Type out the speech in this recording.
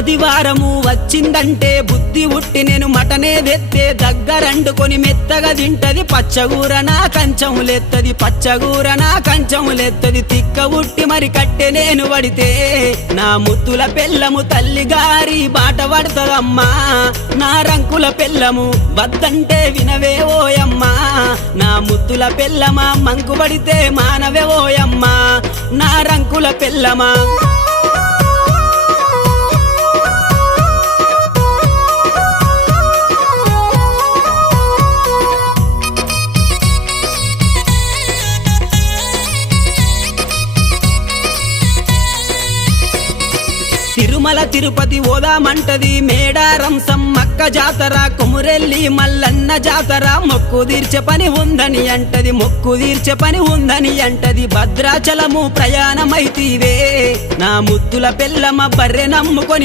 ఆదివారము వచ్చిందంటే బుద్ధి ఉట్టి నేను మటనే తెత్తే దగ్గరండుకొని మెత్తగా తింటది పచ్చగూర నా కంచములెత్తది పచ్చగూర నా కంచములెత్తది తిక్క ఉట్టి మరి కట్టె నేను పడితే నా ముద్దుల పెళ్ళము తల్లి గారి బాట పడతదమ్మా నా రంకుల పెళ్ళము వద్దంటే వినవే ఓయమ్మా నా ముద్దుల పెళ్ళమా మంకు పడితే మానవే ఓయమ్మా నా రంకుల పెళ్ళమా తిరుమల తిరుపతి ఓదామంటది మేడారం సమ్మక్క జాతర కొమురెల్లి మల్లన్న జాతర మొక్కు తీర్చే పని ఉందని అంటది మొక్కు తీర్చే పని ఉందని అంటది భద్రాచలము ప్రయాణమైతీవే నా ముద్దుల పెళ్ళమ బర్రె నమ్ముకొని